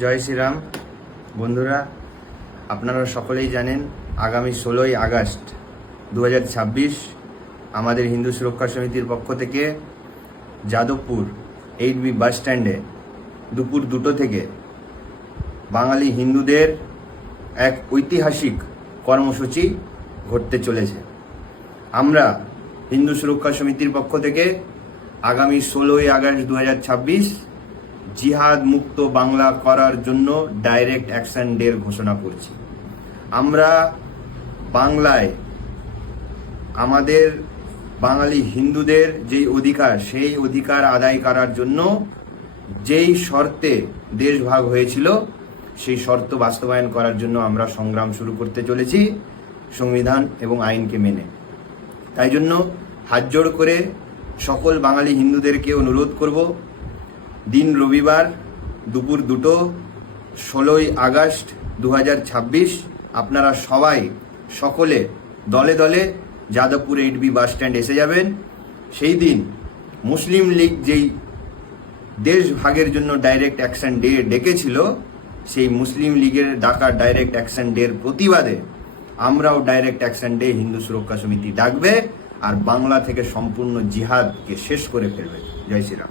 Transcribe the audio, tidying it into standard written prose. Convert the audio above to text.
জয় শ্রীরাম। বন্ধুরা, আপনারা সকলেই জানেন আগামী 16ই আগস্ট 2026 আমাদের হিন্দু সুরক্ষা সমিতির পক্ষ থেকে যাদবপুর 8B বাস স্ট্যান্ডে দুপুর 2টো থেকে বাঙালি হিন্দুদের এক ঐতিহাসিক কর্মসূচি ঘটতে চলেছে। আমরা হিন্দু সুরক্ষা সমিতির পক্ষ থেকে আগামী 16ই আগস্ট 2026 জিহাদ মুক্ত বাংলা করার জন্য ডাইরেক্ট অ্যাকশন ডের ঘোষণা করছি। আমরা বাংলায় আমাদের বাঙালি হিন্দুদের যেই অধিকার, সেই অধিকার আদায় করার জন্য যেই শর্তে দেশ ভাগ হয়েছিল, সেই শর্ত বাস্তবায়ন করার জন্য আমরা সংগ্রাম শুরু করতে চলেছি সংবিধান এবং আইনকে মেনে। তাই জন্য হাত জোড় করে সকল বাঙালি হিন্দুদেরকে অনুরোধ করব, দিন রবিবার দুপুর 2টো 16ই আগস্ট 2026 আপনারা সবাই সকলে দলে দলে যাদবপুর 8B বাস স্ট্যান্ড এসে যাবেন। সেই দিন মুসলিম লীগ যেই দেশ ভাগের জন্য ডাইরেক্ট অ্যাকশন ডে ডেকেছিল, সেই মুসলিম লীগের ডাকা ডাইরেক্ট অ্যাকশন ডের প্রতিবাদে আমরাও ডাইরেক্ট অ্যাকশন ডে হিন্দু সুরক্ষা সমিতি ডাকবে আর বাংলা থেকে সম্পূর্ণ জিহাদকে শেষ করে ফেলবে। জয় শ্রীরাম।